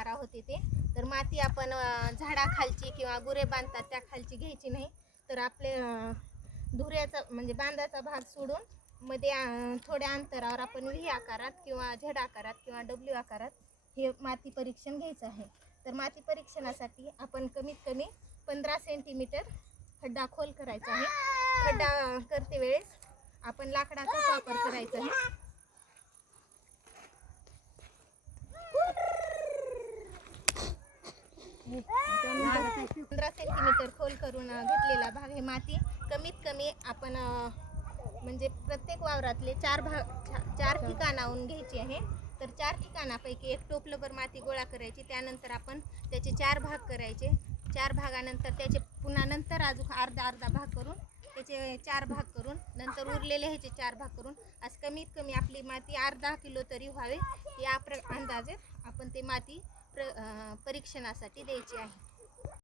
घेणार होते ते. तर माती आपण झाडाखालची किंवा गुरे बांधतात त्या खालची घ्यायची नाही. तर आपले धुऱ्याचा म्हणजे बांधाचा भाग सोडून मध्ये थोड्या अंतरावर आपण व्ही आकारात किंवा झेड आकारात किंवा डब्ल्यू आकारात हे माती परीक्षण घ्यायचं आहे. तर माती परीक्षणासाठी आपण कमीत कमी पंधरा सेंटीमीटर खड्डा खोल करायचा आहे. खड्डा करते वेळेस आपण लाकडाचाच वापर करायचा आहे. पंधरा सेंटीमीटर खोल करून घेतलेला भाग हे माती. कमीत कमी आपण म्हणजे प्रत्येक वावरातले चार भाग चार ठिकाणाहून घ्यायची आहे. तर चार ठिकाणापैकी एक टोपलभर माती गोळा करायची. त्यानंतर आपण त्याचे चार भाग करायचे. चार भागानंतर त्याचे पुन्हा नंतर अजून अर्धा अर्धा भाग करून त्याचे चार भाग करून नंतर उरलेले ह्याचे चार भाग करून असं कमीत कमी आपली माती अर्धा किलो तरी व्हावे. या प्र अंदाजे आपण ते माती प्र परीक्षणासाठी द्यायची आहे.